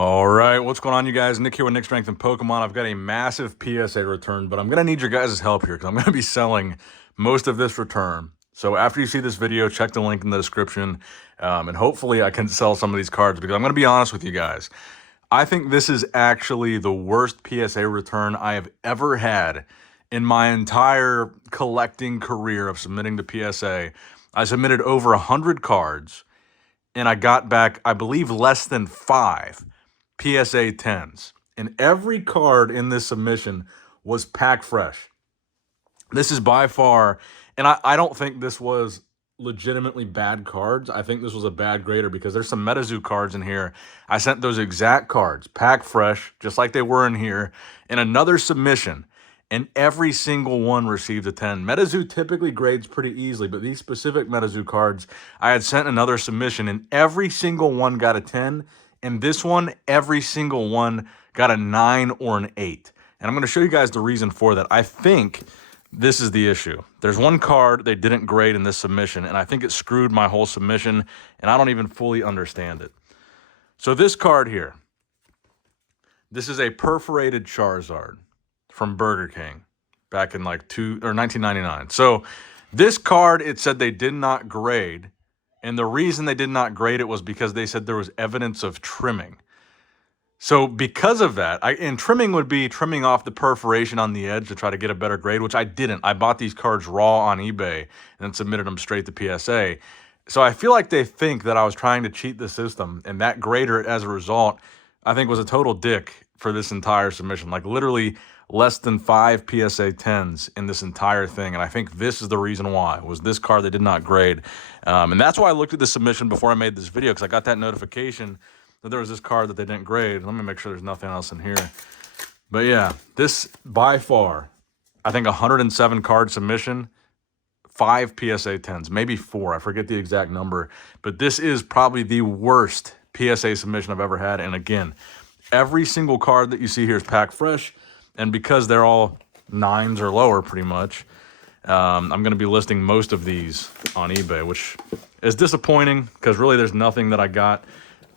All right, what's going on, you guys? Nick here with Nick Strength and Pokemon. I've got a massive PSA return, but I'm going to need your guys' help here because I'm going to be selling most of this return. So after you see this video, check the link in the description, and hopefully I can sell some of these cards because I'm going to be honest with you guys. I think this is actually the worst PSA return I have ever had in my entire collecting career of submitting to PSA. I submitted over 100 cards, and I got back, I believe, less than 5 PSA 10s. And every card in this submission was pack fresh. This is by far, and I don't think this was legitimately bad cards. I think this was a bad grader because there's some MetaZoo cards in here. I sent those exact cards, pack fresh, just like they were in here, in another submission, and every single one received a 10. MetaZoo typically grades pretty easily, but these specific MetaZoo cards, I had sent another submission, and every single one got a 10, and this one, every single one got a 9 or an 8. And I'm going to show you guys the reason for that. I think this is the issue. There's one card they didn't grade in this submission, and I think it screwed my whole submission, and I don't even fully understand it. So this card here, this is a perforated Charizard from Burger King back in like 1999. So this card, it said they did not grade, and the reason they did not grade it was because they said there was evidence of trimming. So because of that, and trimming would be trimming off the perforation on the edge to try to get a better grade, which I didn't. I bought these cards raw on eBay and then submitted them straight to PSA. So I feel like they think that I was trying to cheat the system, and that grader, as a result, I think was a total dick for this entire submission. Like literally less than 5 PSA 10s in this entire thing. And I think this is the reason why, was this card they did not grade. And that's why I looked at the submission before I made this video, because I got that notification that there was this card that they didn't grade. Let me make sure there's nothing else in here. But yeah, this by far, I think 107 card submission, 5 PSA 10s, maybe 4. I forget the exact number. But this is probably the worst PSA submission I've ever had. And again, every single card that you see here is packed fresh. And because they're all 9s or lower pretty much, I'm going to be listing most of these on eBay, which is disappointing because really there's nothing that I got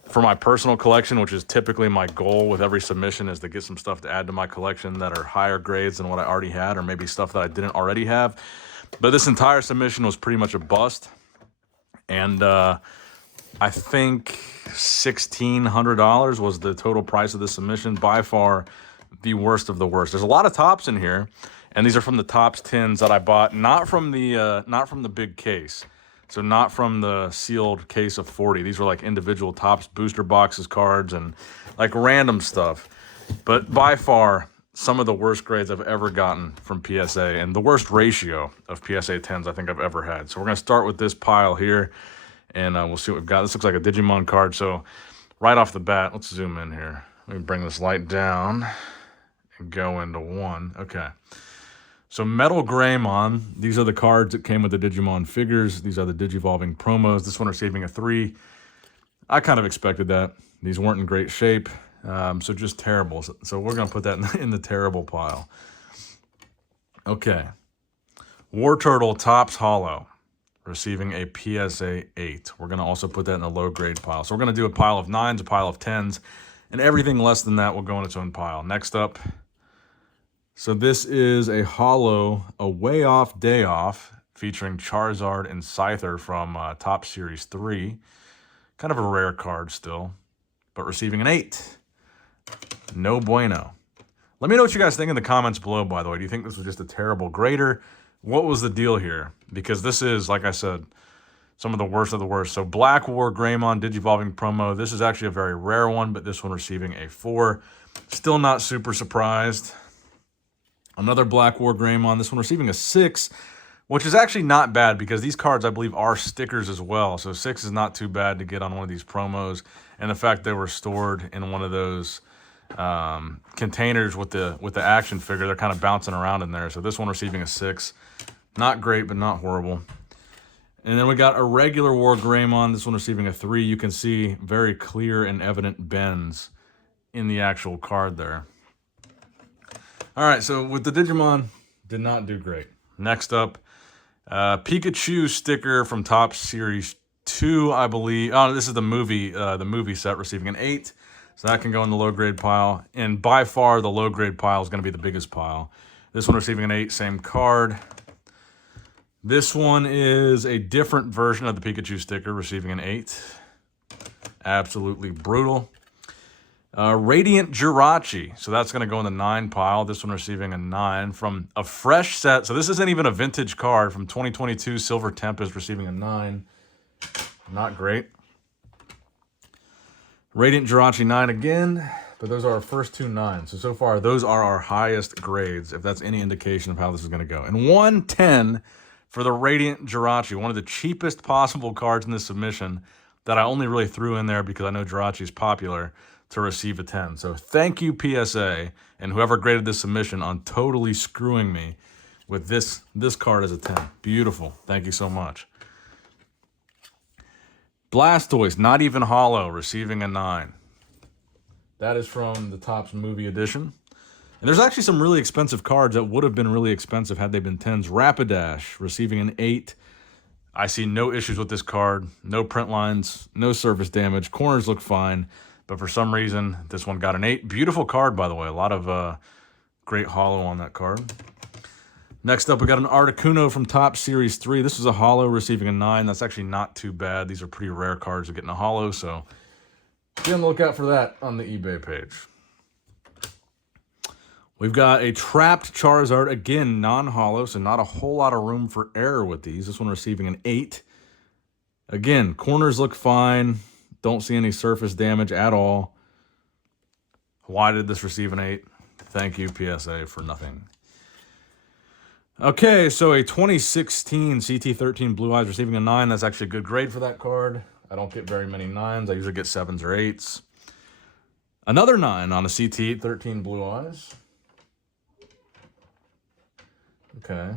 for my personal collection, which is typically my goal with every submission, is to get some stuff to add to my collection that are higher grades than what I already had, or maybe stuff that I didn't already have. But this entire submission was pretty much a bust. And I think $1,600 was the total price of this submission. By far the worst of the worst. There's a lot of tops in here, and these are from the Topps tins that I bought, not from the big case. So not from the sealed case of 40. These were like individual Topps booster boxes cards and like random stuff. But by far, some of the worst grades I've ever gotten from PSA, and the worst ratio of PSA 10s I think I've ever had. So we're going to start with this pile here, and we'll see what we've got. This looks like a Digimon card. So right off the bat, let's zoom in here. Let me bring this light down and go into one. Okay. So Metal Greymon, these are the cards that came with the Digimon figures. These are the Digivolving promos. This one receiving a 3. I kind of expected that. These weren't in great shape, so just terrible. So we're going to put that in the terrible pile. Okay. War Turtle Topps Holo, receiving a PSA 8. We're going to also put that in the low grade pile. So we're going to do a pile of 9s, a pile of 10s, and everything less than that will go in its own pile. Next up, so this is a Holo, a Way Off Day Off, featuring Charizard and Scyther from Topps Series 3. Kind of a rare card still, but receiving an 8. No bueno. Let me know what you guys think in the comments below, by the way. Do you think this was just a terrible grader? What was the deal here? Because this is, like I said, some of the worst of the worst. So Black War Greymon Digivolving promo. This is actually a very rare one, but this one receiving a 4. Still not super surprised. Another Black War Greymon, this one receiving a 6, which is actually not bad because these cards, I believe, are stickers as well. So 6 is not too bad to get on one of these promos. And the fact they were stored in one of those containers with the action figure, they're kind of bouncing around in there. So this one receiving a 6. Not great, but not horrible. And then we got a regular War Greymon, this one receiving a 3. You can see very clear and evident bends in the actual card there. All right, so with the Digimon, did not do great. Next up, Pikachu sticker from Topps Series 2, I believe. Oh, this is the movie set, receiving an 8. So that can go in the low-grade pile. And by far, the low-grade pile is going to be the biggest pile. This one receiving an 8, same card. This one is a different version of the Pikachu sticker, receiving an 8. Absolutely brutal. Radiant Jirachi. So that's going to go in the 9 pile. This one receiving a 9 from a fresh set. So this isn't even a vintage card from 2022. Silver Tempest receiving a 9. Not great. Radiant Jirachi 9 again. But those are our first 2 9s. So far, those are our highest grades, if that's any indication of how this is going to go. And 110 for the Radiant Jirachi. One of the cheapest possible cards in this submission that I only really threw in there because I know Jirachi is popular, to receive a 10. So thank you, PSA, and whoever graded this submission on totally screwing me with this card as a 10. Beautiful. Thank you so much. Blastoise, not even holo, receiving a 9. That is from the Topps Movie Edition. And there's actually some really expensive cards that would have been really expensive had they been 10s. Rapidash, receiving an 8. I see no issues with this card. No print lines, no surface damage. Corners look fine. But for some reason, this one got an 8. Beautiful card, by the way. A lot of great holo on that card. Next up, we got an Articuno from Topps Series 3. This is a holo, receiving a 9. That's actually not too bad. These are pretty rare cards to get in a holo, so be on the lookout for that on the eBay page. We've got a Trapped Charizard, again, non-holo, so not a whole lot of room for error with these. This one receiving an 8. Again, corners look fine. Don't see any surface damage at all. Why did this receive an 8? Thank you, PSA, for nothing. Okay, so a 2016 CT13 Blue Eyes receiving a 9. That's actually a good grade for that card. I don't get very many 9s. I usually get 7s or 8s. Another 9 on a CT13 Blue Eyes. Okay.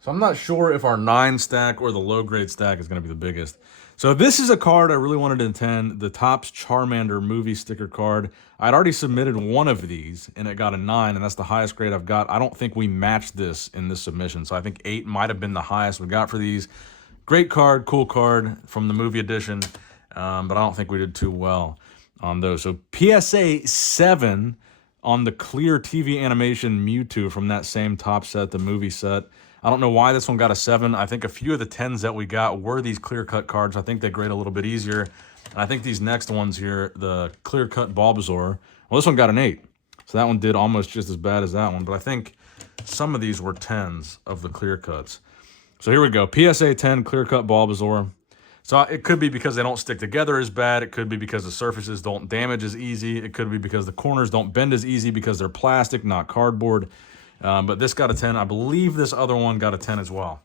So I'm not sure if our 9 stack or the low grade stack is going to be the biggest. So this is a card I really wanted to attend, the Topps Charmander movie sticker card. I'd already submitted one of these, and it got a 9, and that's the highest grade I've got. I don't think we matched this in this submission, so I think 8 might have been the highest we got for these. Great card, cool card from the movie edition, but I don't think we did too well on those. So PSA 7 on the clear TV animation Mewtwo from that same top set, the movie set. I don't know why this one got a 7. I think a few of the 10s that we got were these clear-cut cards. I think they grade a little bit easier. And I think these next ones here, the clear-cut Bulbasaur, well, this one got an 8. So that one did almost just as bad as that one. But I think some of these were 10s of the clear-cuts. So here we go. PSA 10 clear-cut Bulbasaur. So it could be because they don't stick together as bad. It could be because the surfaces don't damage as easy. It could be because the corners don't bend as easy because they're plastic, not cardboard. But this got a 10. I believe this other one got a 10 as well.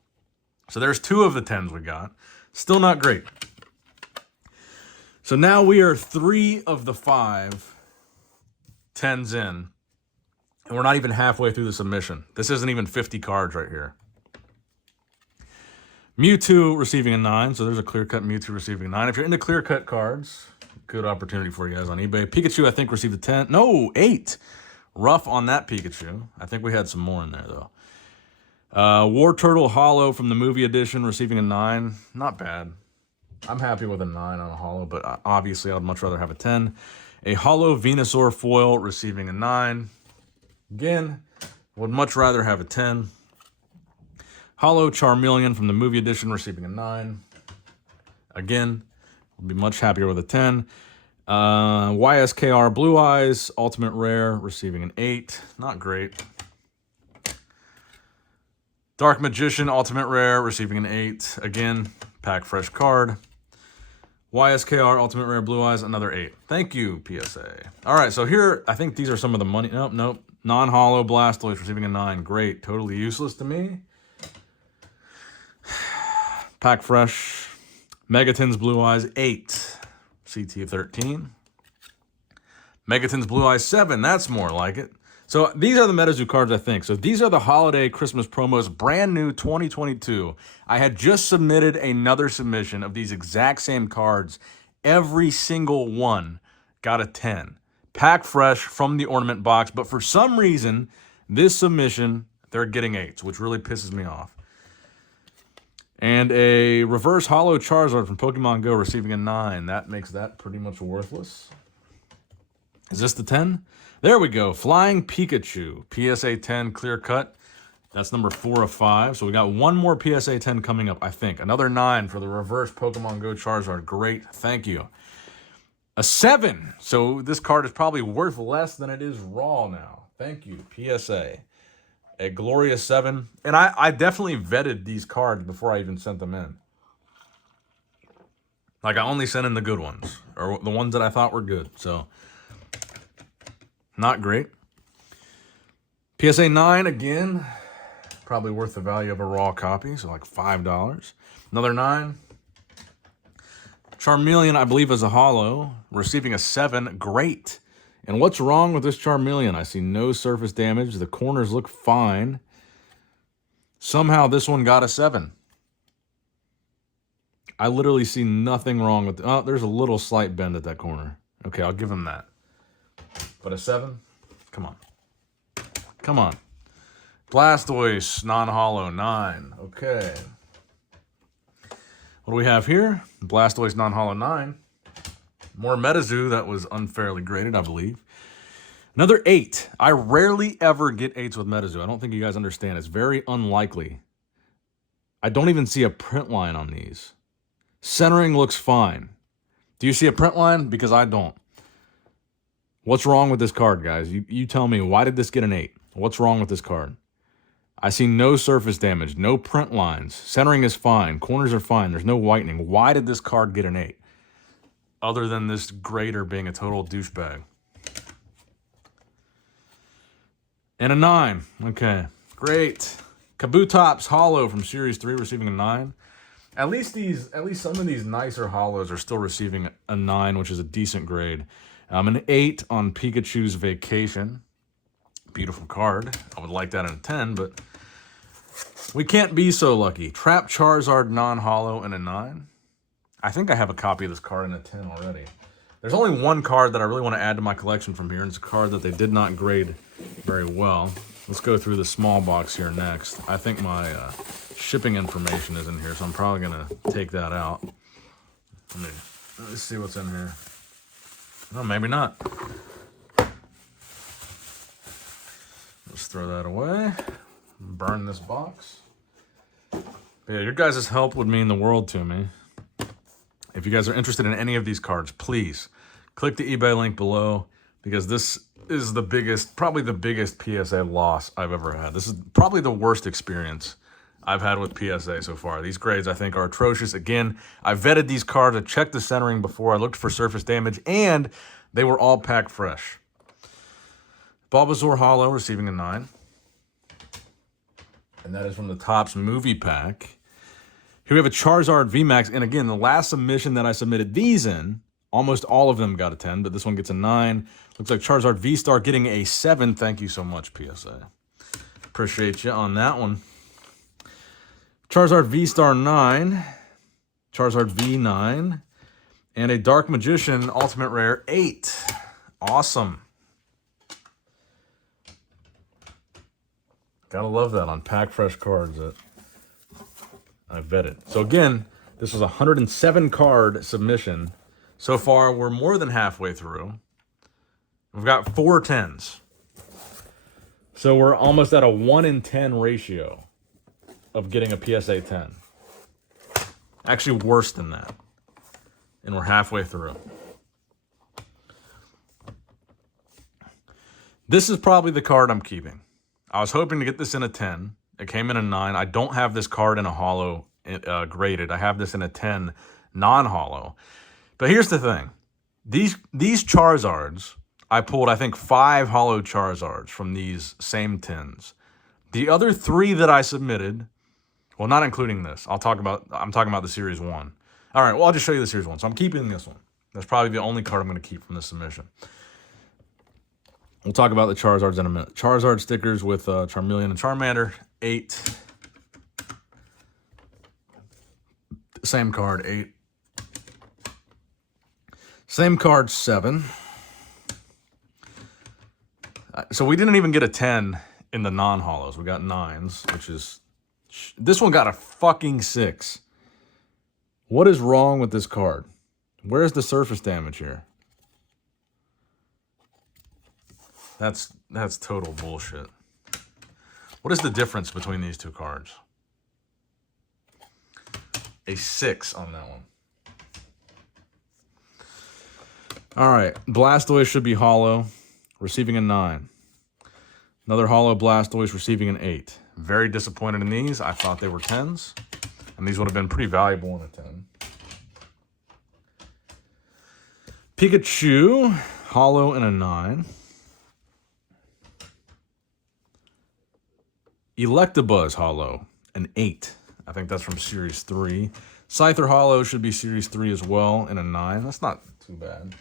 So there's 2 of the 10s we got. Still not great. So now we are 3 of the 5 10s in. And we're not even halfway through the submission. This isn't even 50 cards right here. Mewtwo receiving a 9. So there's a clear-cut Mewtwo receiving a 9. If you're into clear-cut cards, good opportunity for you guys on eBay. Pikachu, I think, received a 10. No, 8. Rough on that Pikachu. I think we had some more in there, though. War Turtle Holo from the movie edition receiving a 9. Not bad. I'm happy with a 9 on a holo, but obviously I would much rather have a 10. A Holo Venusaur foil receiving a 9. Again, would much rather have a 10. Holo Charmeleon from the movie edition receiving a 9. Again, would be much happier with a 10. YSKR Blue Eyes, Ultimate Rare, receiving an 8. Not great. Dark Magician, Ultimate Rare, receiving an 8. Again, pack fresh card. YSKR, Ultimate Rare Blue Eyes, another 8. Thank you, PSA. All right, so here, I think these are some of the money. Nope. Non-holo Blastoise, receiving a 9. Great. Totally useless to me. Pack fresh. Megaton's Blue Eyes, 8. CT13. Megaton's Blue Eyes 7. That's more like it. So these are the MetaZoo cards, I think. So these are the holiday Christmas promos, brand new 2022. I had just submitted another submission of these exact same cards. Every single one got a 10. Pack fresh from the ornament box. But for some reason, this submission, they're getting 8s, which really pisses me off. And a reverse holo Charizard from Pokemon Go receiving a 9. That makes that pretty much worthless. Is this the 10? There we go. Flying Pikachu. PSA 10 clear cut. That's number 4 of 5. So we got one more PSA 10 coming up, I think. Another 9 for the reverse Pokemon Go Charizard. Great. Thank you. A 7. So this card is probably worth less than it is raw now. Thank you, PSA. A glorious 7. And I definitely vetted these cards before I even sent them in. Like, I only sent in the good ones. Or the ones that I thought were good. So, not great. PSA 9, again. Probably worth the value of a raw copy. So, like $5. Another 9. Charmeleon, I believe, is a holo. Receiving a 7. Great. And what's wrong with this Charmeleon? I see no surface damage. The corners look fine. Somehow this one got a 7. I literally see nothing wrong with it. Oh, there's a little slight bend at that corner. Okay, I'll give him that. But a 7? Come on. Come on. Blastoise, non-holo, 9. Okay. What do we have here? Blastoise, non-holo, 9. More Metazoo that was unfairly graded, I believe. Another 8. I rarely ever get 8s with Metazoo. I don't think you guys understand. It's very unlikely. I don't even see a print line on these. Centering looks fine. Do you see a print line? Because I don't. What's wrong with this card, guys? You tell me, why did this get an 8? What's wrong with this card? I see no surface damage, no print lines. Centering is fine. Corners are fine. There's no whitening. Why did this card get an 8? Other than this grader being a total douchebag. And a 9. Okay, great. Kabutops holo from Series 3 receiving a 9. At least some of these nicer holos are still receiving a 9, which is a decent grade. An 8 on Pikachu's Vacation. Beautiful card. I would like that in a 10, but we can't be so lucky. Trap Charizard non-holo and a 9. I think I have a copy of this card in a 10 already. There's only one card that I really want to add to my collection from here, and it's a card that they did not grade very well. Let's go through the small box here next. I think my shipping information is in here, so I'm probably going to take that out. Let's see what's in here. No, maybe not. Let's throw that away. Burn this box. But yeah, your guys' help would mean the world to me. If you guys are interested in any of these cards, please click the eBay link below, because this is the biggest, probably the biggest PSA loss I've ever had. This is probably the worst experience I've had with PSA so far. These grades, I think, are atrocious. Again, I vetted these cards. I checked the centering before. I looked for surface damage, and they were all packed fresh. Bulbasaur holo receiving a 9. And that is from the Topps movie pack. Here we have a Charizard VMAX. And again, the last submission that I submitted these in, almost all of them got a 10, but this one gets a 9. Looks like Charizard V-Star getting a 7. Thank you so much, PSA. Appreciate you on that one. Charizard V-Star 9. Charizard V9. And a Dark Magician Ultimate Rare 8. Awesome. Gotta love that on pack fresh cards that I vetted. So again, this was a 107 card submission. So far, we're more than halfway through. We've got 4 10s. So we're almost at a 1 in 10 ratio of getting a PSA 10. Actually worse than that. And we're halfway through. This is probably the card I'm keeping. I was hoping to get this in a 10. It came in a 9. I don't have this card in a holo graded. I have this in a 10 non-holo. But here's the thing. These Charizards, I pulled, I think, 5 holo Charizards from these same 10s. The other 3 that I submitted, well, not including this. I'm talking about the Series 1. All right, well, I'll just show you the Series 1. So I'm keeping this one. That's probably the only card I'm going to keep from this submission. We'll talk about the Charizards in a minute. Charizard stickers with Charmeleon and Charmander, 8. Same card, 8. Same card, 7. So we didn't even get a 10 in the non-holos. We got 9s, which is... This one got a fucking 6. What is wrong with this card? Where's the surface damage here? That's total bullshit. What is the difference between these two cards? A 6 on that one. All right, Blastoise should be holo, receiving a 9. Another holo Blastoise receiving an 8. Very disappointed in these. I thought they were 10s, and these would have been pretty valuable in a 10. Pikachu, holo and a 9. Electabuzz holo, an 8. I think that's from Series 3. Scyther holo should be Series 3 as well, and a 9. That's not too bad.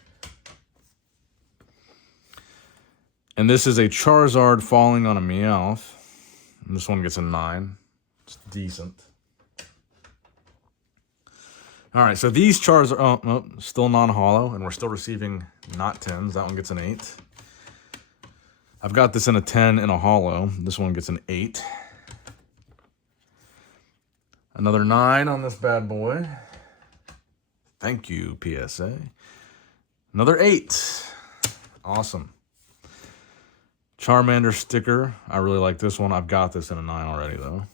And this is a Charizard falling on a Meowth. And this one gets a 9. It's decent. All right, so these Charizard... Oh, no, still non-holo, and we're still receiving not 10s. That one gets an 8. I've got this in a 10 and a holo. This one gets an 8. Another 9 on this bad boy. Thank you, PSA. Another 8. Awesome. Charmander sticker. I really like this one. I've got this in a 9 already, though.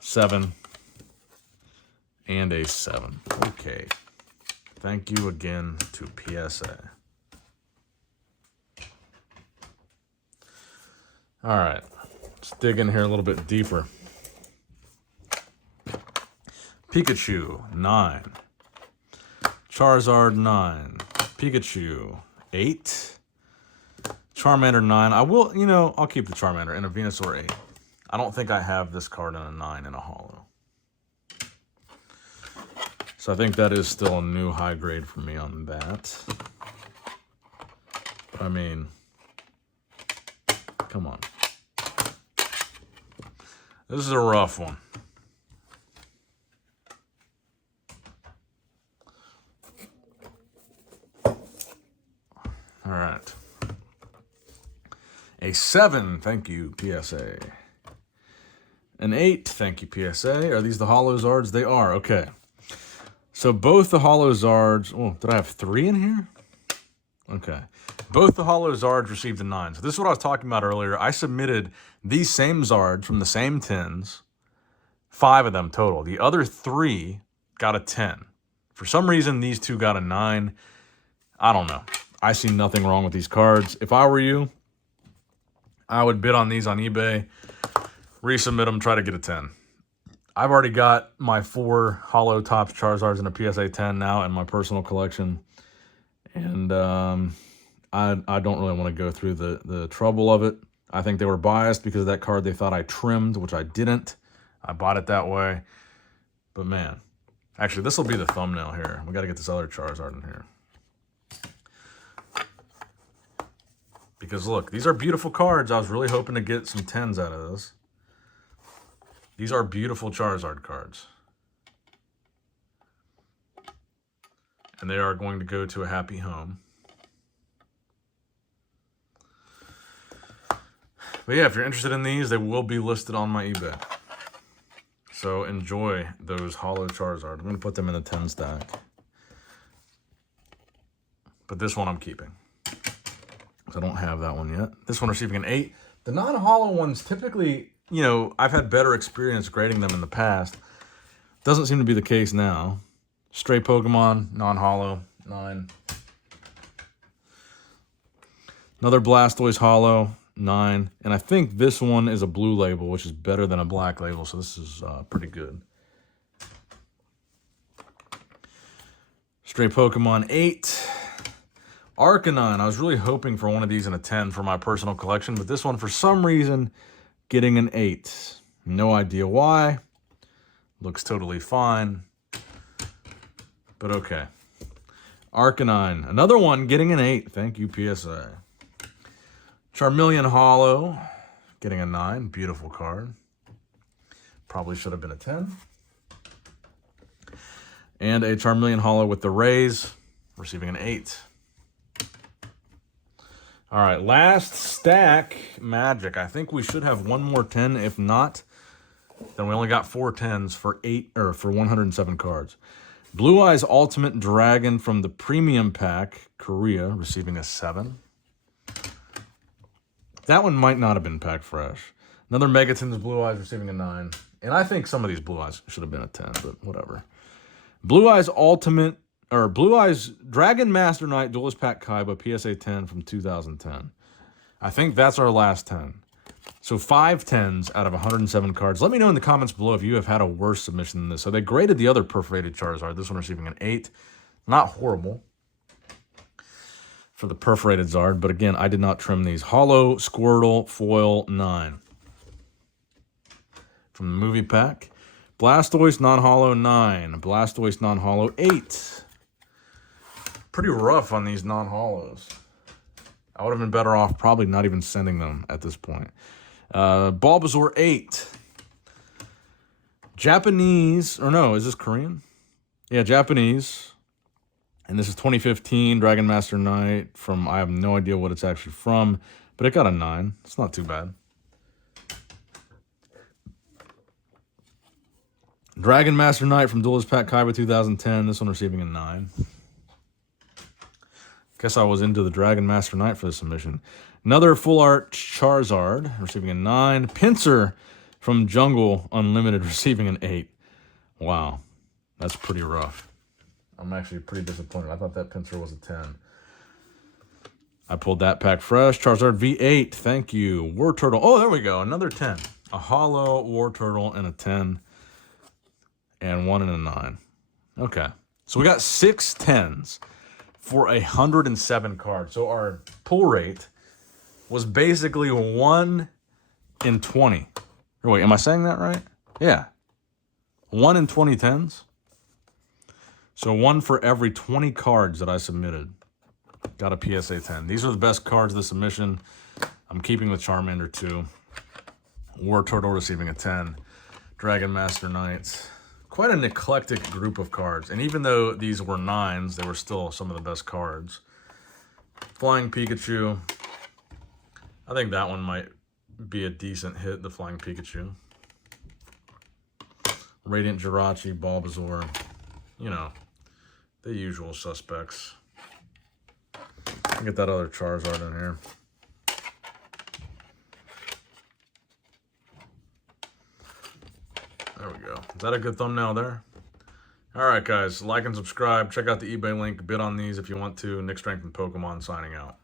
7. And a 7. Okay. Thank you again to PSA. All right. Let's dig in here a little bit deeper. Pikachu, 9. Charizard, 9. Pikachu, 8. Charmander, 9. I will, I'll keep the Charmander. And a Venusaur, 8. I don't think I have this card in a 9 in a holo. So I think that is still a new high grade for me on that. But I mean, come on. This is a rough one. All right. A 7, thank you, PSA. An 8, thank you, PSA. Are these the Holo Zards? They are, okay. So both the Holo Zards... Oh, did I have 3 in here? Okay. Both the Holo Zards received a 9. So this is what I was talking about earlier. I submitted these same Zards from the same 10s. 5 of them total. The other 3 got a 10. For some reason, these 2 got a 9. I don't know. I see nothing wrong with these cards. If I were you, I would bid on these on eBay, resubmit them, try to get a 10. I've already got my 4 Holo Tops Charizards in a PSA 10 now in my personal collection. And I don't really want to go through the trouble of it. I think they were biased because of that card they thought I trimmed, which I didn't. I bought it that way. But man, actually, this will be the thumbnail here. We got to get this other Charizard in here. Because look, these are beautiful cards. I was really hoping to get some 10s out of this. These are beautiful Charizard cards. And they are going to go to a happy home. But yeah, if you're interested in these, they will be listed on my eBay. So enjoy those Holo Charizard. I'm going to put them in the 10 stack. But this one I'm keeping. I don't have that one yet. This one receiving an 8. The non-holo ones typically, I've had better experience grading them in the past. Doesn't seem to be the case now. Stray Pokemon, non-holo, 9. Another Blastoise holo, 9. And I think this one is a blue label, which is better than a black label. So this is pretty good. Stray Pokemon, 8. Arcanine, I was really hoping for one of these in a 10 for my personal collection, but this one, for some reason, getting an 8. No idea why. Looks totally fine. But okay. Arcanine, another one getting an 8. Thank you, PSA. Charmeleon holo, getting a 9. Beautiful card. Probably should have been a 10. And a Charmeleon holo with the rays, receiving an 8. All right, last stack, Magic. I think we should have one more 10. If not, then we only got 4 10s for 107 cards. Blue Eyes Ultimate Dragon from the Premium Pack, Korea, receiving a 7. That one might not have been packed fresh. Another Megaton's Blue Eyes receiving a 9. And I think some of these Blue Eyes should have been a 10, but whatever. Blue Eyes Ultimate, or Blue Eyes Dragon Master Knight Duelist Pack Kaiba PSA 10 from 2010. I think that's our last 10. So 5 10s out of 107 cards. Let me know in the comments below if you have had a worse submission than this. So they graded the other perforated Charizard. This one receiving an 8. Not horrible for the perforated Zard, but again, I did not trim these. Holo Squirtle Foil 9. From the movie pack. Blastoise non-holo 9. Blastoise non-holo 8. Pretty rough on these non-holos. I would have been better off probably not even sending them at this point. Bulbasaur 8. Japanese, or no, is this Korean? Yeah, Japanese. And this is 2015 Dragon Master Knight from, I have no idea what it's actually from, but it got a 9. It's not too bad. Dragon Master Knight from Duelist Pack Kaiba 2010. This one receiving a 9. Guess I was into the Dragon Master Knight for this submission. Another Full Art Charizard receiving a 9. Pinsir from Jungle Unlimited receiving an 8. Wow, that's pretty rough. I'm actually pretty disappointed. I thought that Pinsir was a 10. I pulled that pack fresh. Charizard V8, thank you. War Turtle, oh, there we go, another 10. A Holo War Turtle and a 10. And 1 and a 9. Okay, so we got 6 10s for 107 cards. So our pull rate was basically 1 in 20. Or wait, am I saying that right? Yeah. 1 in 20 10s. So 1 for every 20 cards that I submitted. Got a PSA 10. These are the best cards of the submission. I'm keeping the Charmander 2. War Turtle receiving a 10. Dragon Master Knights. Quite an eclectic group of cards. And even though these were 9s, they were still some of the best cards. Flying Pikachu. I think that one might be a decent hit, the Flying Pikachu. Radiant Jirachi, Bulbasaur. You know, the usual suspects. I'll get that other Charizard in here. There we go. Is that a good thumbnail there? All right, guys. Like and subscribe. Check out the eBay link. Bid on these if you want to. Nick Strength and Pokemon signing out.